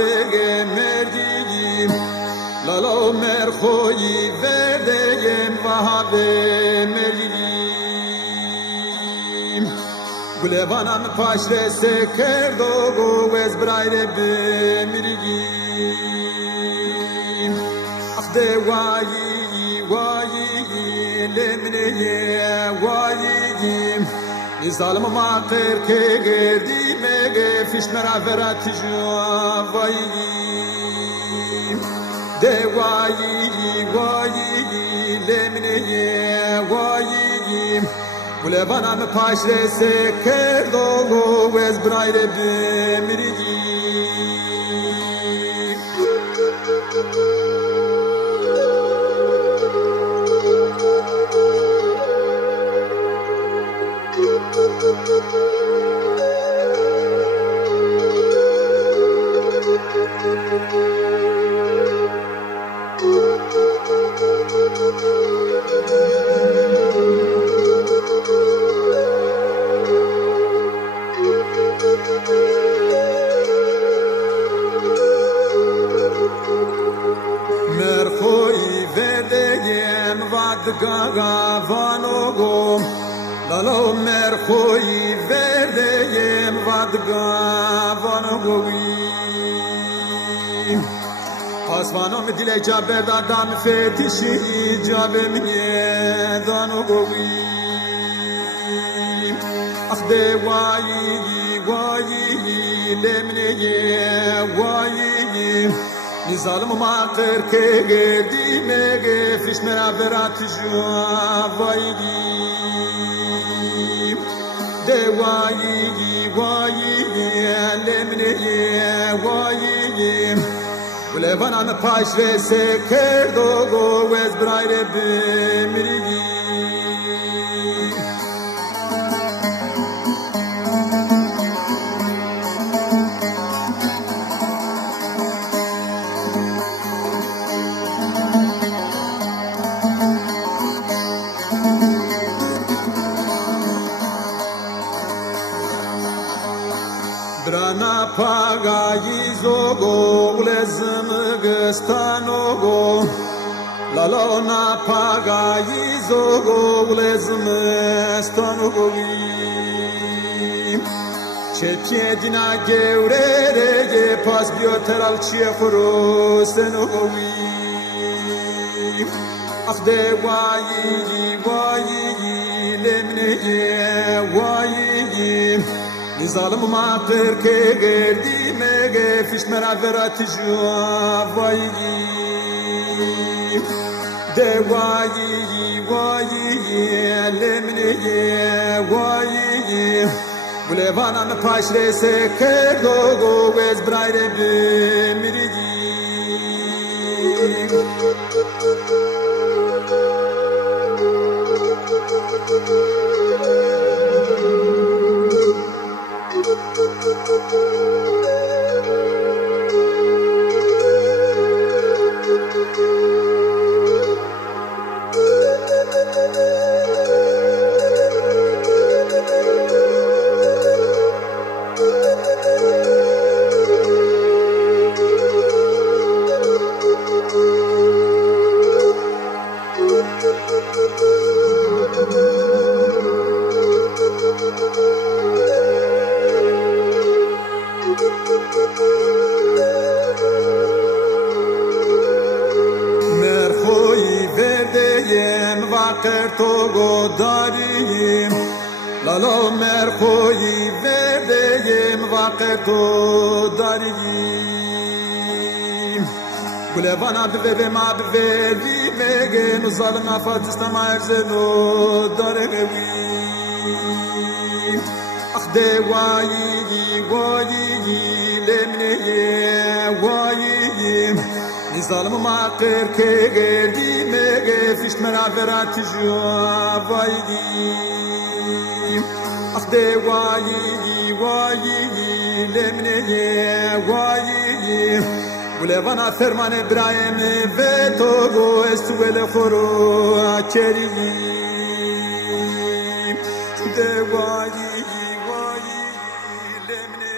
ve merdiyim Lalo merhoyi verdeyim Vahabe merdiyim Gulevanam paşre sekerdogu ezbrayre bemiriyim Akde vayi lemneye vayiyim Nizalım maqir ke gerdime gefiş meraverat juvayiyim De vayi lemneye vayiyim Gulevanam paşre sekerdogu ezbrayre bemiriyim Merhoy verdeyem vadgaga vanogom Lalo merhoy verdeyem vadga vanogom Pasvanom dile caber dadam fetişi cabem yedanogom Akde vayi lemneye vayi Nizalım maqir ke gerdime gefiş meraverat juvayiyim De vayi lemneye vayiyim Gulevanam paşre sekerdogu ezbrayre bemiriyim Drana pagayi zogo ulezm gstanogo Lalona pagayi zogo ulezm stanogo Çepçe dina gevrere pas biyoter alçiye khurusenogo Akde vayi lemneye vayi Nizalım maqir ke gerdime gefiş meraverat juvayiyim De vayi lemneye vayiyim Gulevanam paşre sekerdogu ezbrayre bemiriyim Togo dariyim Lalo merhoyi verdeyim Vaketo dariyim Gulevana bebem abi verdim Egen uzalım afatistama erzeno dariyim Akde vayi lemneye vayiyim Nizalım maqir ke gerdime gefiş meraverat juvayiyim Akde vayi lemneye vayiyim Gulevana ferman İbrahim ve togo estuvele khoru açeriyim De vayi lemneye